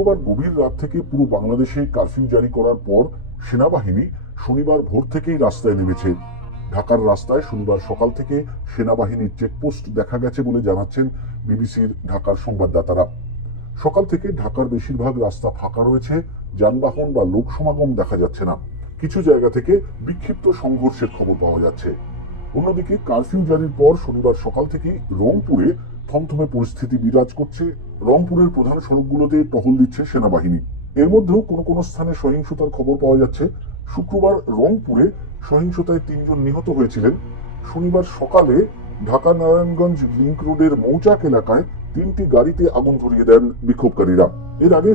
শুক্রবার গভীর রাত থেকে পুরো বাংলাদেশে কারফিউ জারি করার পর সেনাবাহিনী শনিবার ভোর থেকেই রাস্তায় নেমেছে। ঢাকার রাস্তায় শনিবার সকাল থেকে সেনাবাহিনীর চেকপোস্ট দেখা গেছে বলে জানাচ্ছেন বিবিসির ঢাকার সংবাদদাতারা। সকাল থেকে ঢাকার বেশিরভাগ রাস্তা ফাঁকা রয়েছে, যানবাহন বা লোক সমাগম দেখা যাচ্ছে না। কিছু জায়গা থেকে বিক্ষিপ্ত সংঘর্ষের খবর পাওয়া যাচ্ছে। অন্যদিকে কারফিউ জারির পর শনিবার সকাল থেকেই রংপুরে থমথমে পরিস্থিতি বিরাজ করছে। রংপুরের প্রধান সড়কগুলোতে টহল দিচ্ছে সেনাবাহিনী। এর মধ্যেও কোনো কোনো স্থানে সহিংসতার খবর পাওয়া যাচ্ছে। শুক্রবার রংপুরে সহিংসতায় 3 জন নিহত হয়েছিলেন। শনিবার সকালে ঢাকা নারায়ণগঞ্জ লিংক রোডের মৌচাক এলাকায় 3টি গাড়িতে আগুন ধরিয়ে দেন বিক্ষোভকারীরা। এর আগে